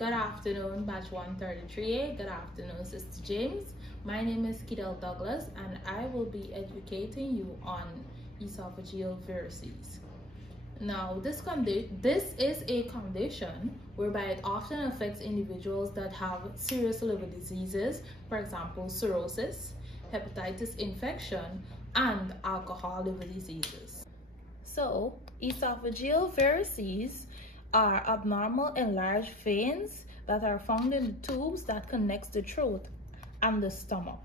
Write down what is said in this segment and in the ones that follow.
Good afternoon, batch 133. Good afternoon, Sister James. My name is Kidel Douglas, and I will be educating you on esophageal varices. Now, this is a condition whereby it often affects individuals that have serious liver diseases, for example, cirrhosis, hepatitis infection, and alcohol liver diseases. So, esophageal varices are abnormal enlarged veins that are found in the tubes that connects the throat and the stomach,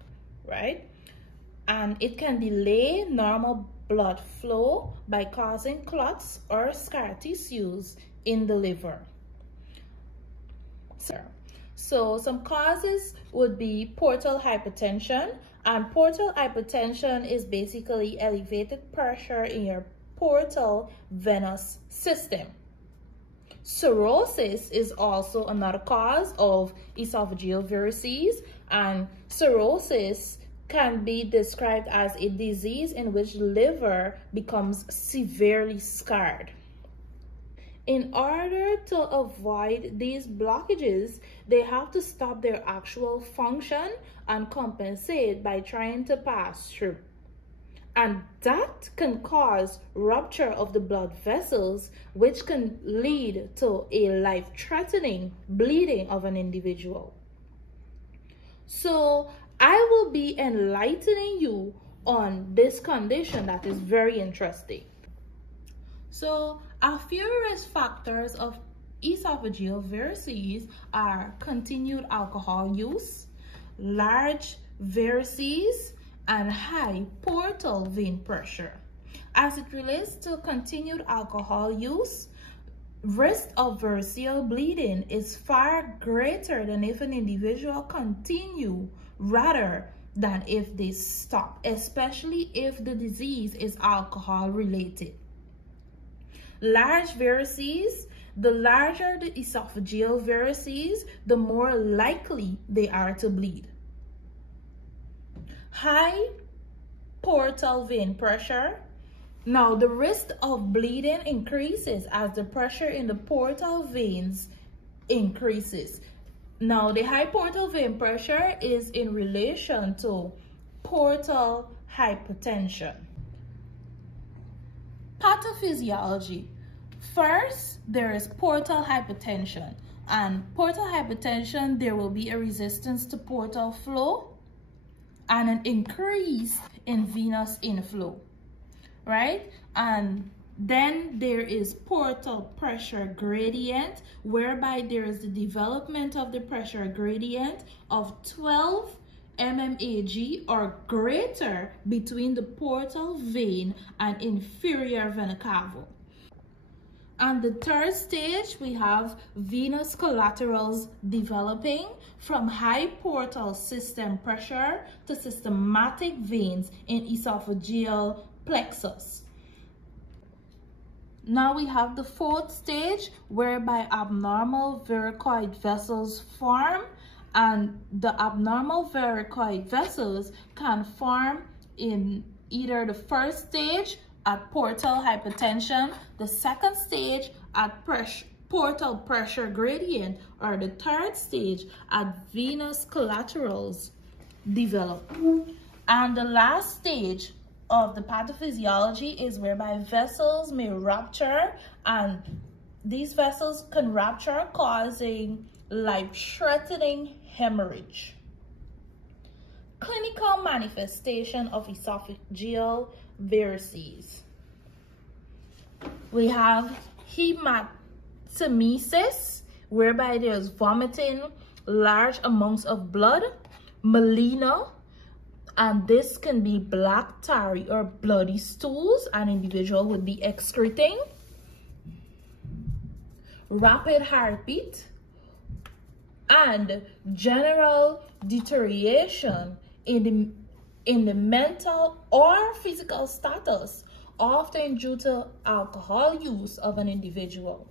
right? And it can delay normal blood flow by causing clots or scar tissues in the liver. So some causes would be portal hypertension, and portal hypertension is basically elevated pressure in your portal venous system. Cirrhosis is also another cause of esophageal varices, and cirrhosis can be described as a disease in which the liver becomes severely scarred. In order to avoid these blockages, they have to stop their actual function and compensate by trying to pass through. And that can cause rupture of the blood vessels, which can lead to a life-threatening bleeding of an individual. So I will be enlightening you on this condition that is very interesting. So a few risk factors of esophageal varices are continued alcohol use, large varices, and high portal vein pressure. As it relates to continued alcohol use, risk of variceal bleeding is far greater than if an individual continue rather than if they stop, especially if the disease is alcohol related. Large varices, the larger the esophageal varices, the more likely they are to bleed. High portal vein pressure. Now, the risk of bleeding increases as the pressure in the portal veins increases. Now, the high portal vein pressure is in relation to portal hypertension. Pathophysiology. First, there is portal hypertension. And portal hypertension, there will be a resistance to portal flow and an increase in venous inflow, right? And then there is portal pressure gradient, whereby there is the development of the pressure gradient of 12 mmHg or greater between the portal vein and inferior vena cava. And the third stage, we have venous collaterals developing from high portal system pressure to systematic veins in esophageal plexus. Now we have the fourth stage, whereby abnormal varicoid vessels form, and the abnormal varicoid vessels can form in either the first stage at portal hypertension, the second stage at portal pressure gradient, or the third stage at venous collaterals develop. And the last stage of the pathophysiology is whereby vessels may rupture, and these vessels can rupture, causing life-threatening hemorrhage. Clinical manifestation of esophageal varices. We have hematemesis, whereby there's vomiting, large amounts of blood, melena, and this can be black, tarry, or bloody stools an individual would be excreting. Rapid heartbeat, and general deterioration in the mental or physical status, often due to alcohol use of an individual.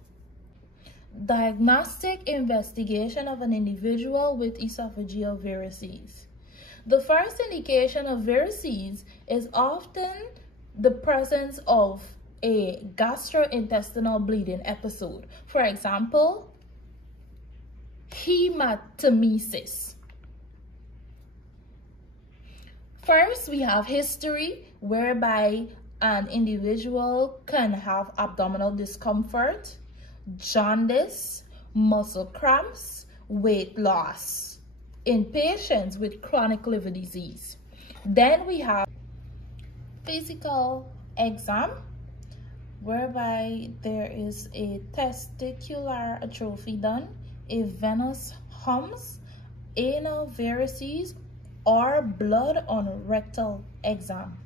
Diagnostic investigation of an individual with esophageal varices. The first indication of varices is often the presence of a gastrointestinal bleeding episode. For example, hematemesis. First, we have history, whereby an individual can have abdominal discomfort, jaundice, muscle cramps, weight loss in patients with chronic liver disease. Then we have physical exam, whereby there is a testicular atrophy done, a venous humps, anal varices, or blood on rectal exam.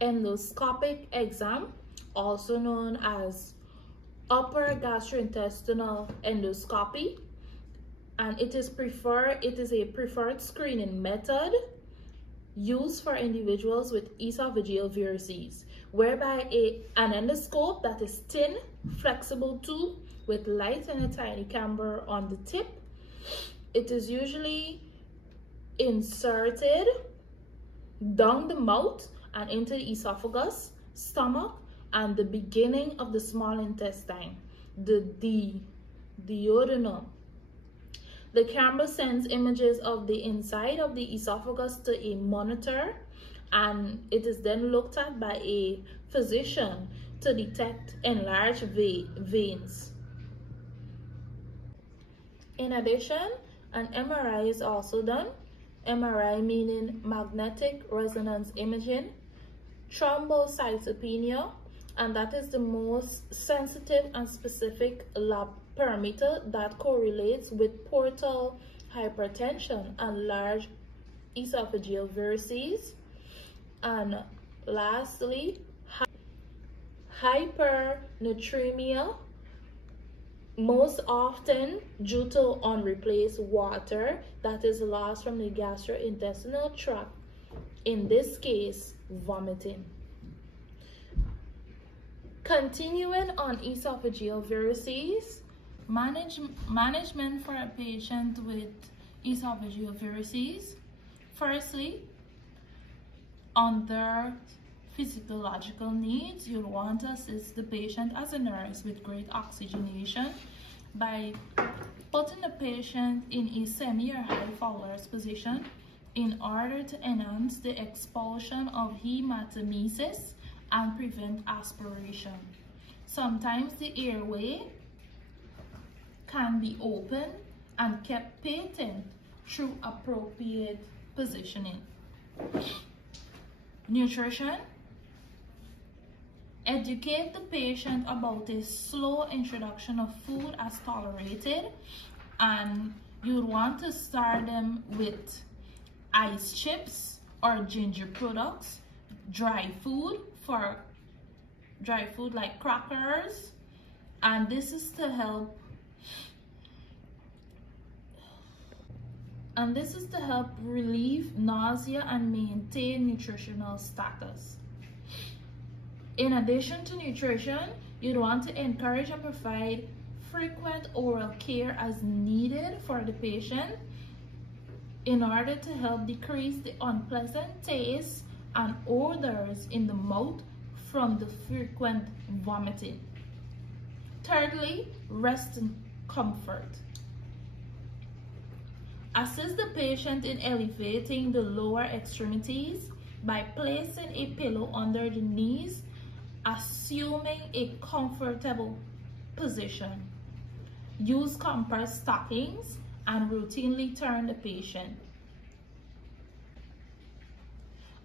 Endoscopic exam, also known as upper gastrointestinal endoscopy, and it is a preferred screening method used for individuals with esophageal varices, whereby an endoscope, that is thin, flexible tube with light and a tiny camber on the tip. It is usually inserted down the mouth and into the esophagus, stomach, and the beginning of the small intestine, the duodenum. The camera sends images of the inside of the esophagus to a monitor, and it is then looked at by a physician to detect enlarged veins. In addition, an MRI is also done. MRI meaning magnetic resonance imaging, thrombocytopenia, and that is the most sensitive and specific lab parameter that correlates with portal hypertension and large esophageal varices. And lastly, hypernatremia, most often due to unreplaced water that is lost from the gastrointestinal tract, in this case, vomiting. Continuing on esophageal varices, management for a patient with esophageal varices. Firstly, under physiological needs, you'll want to assist the patient as a nurse with great oxygenation by putting the patient in a semi or high forward position in order to enhance the expulsion of hematemesis and prevent aspiration. Sometimes the airway can be open and kept patent through appropriate positioning. Nutrition. Educate the patient about a slow introduction of food as tolerated, and you want to start them with ice chips or ginger products, dry food like crackers, and this is to help relieve nausea and maintain nutritional status. In addition to nutrition, you'd want to encourage and provide frequent oral care as needed for the patient in order to help decrease the unpleasant taste and odors in the mouth from the frequent vomiting. Thirdly, rest and comfort. Assist the patient in elevating the lower extremities by placing a pillow under the knees, assuming a comfortable position. Use compressed stockings and routinely turn the patient.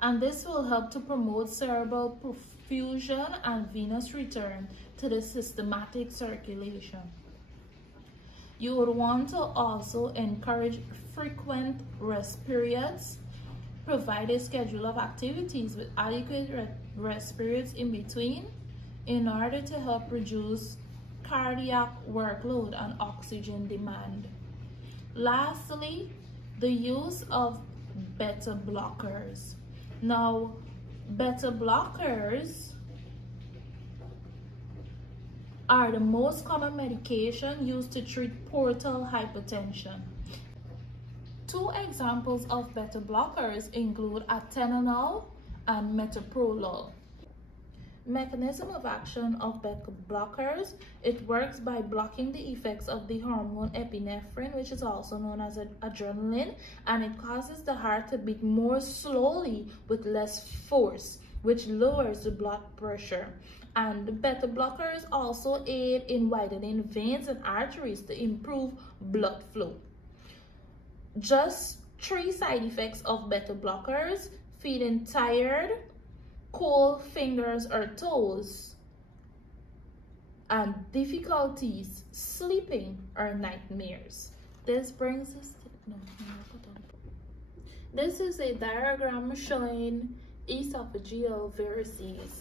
And this will help to promote cerebral perfusion and venous return to the systematic circulation. You would want to also encourage frequent rest periods, provide a schedule of activities with adequate rest periods in between in order to help reduce cardiac workload and oxygen demand. Lastly, the use of beta blockers. Now, beta blockers are the most common medication used to treat portal hypertension. Two examples of beta blockers include atenolol and metoprolol. Mechanism of action of beta blockers. It works by blocking the effects of the hormone epinephrine, which is also known as adrenaline, and it causes the heart to beat more slowly with less force, which lowers the blood pressure. And the beta blockers also aid in widening veins and arteries to improve blood flow. Just 3 side effects of beta blockers: feeling tired, cold fingers or toes, and difficulties sleeping or nightmares. This brings us to, this is a diagram showing esophageal varices.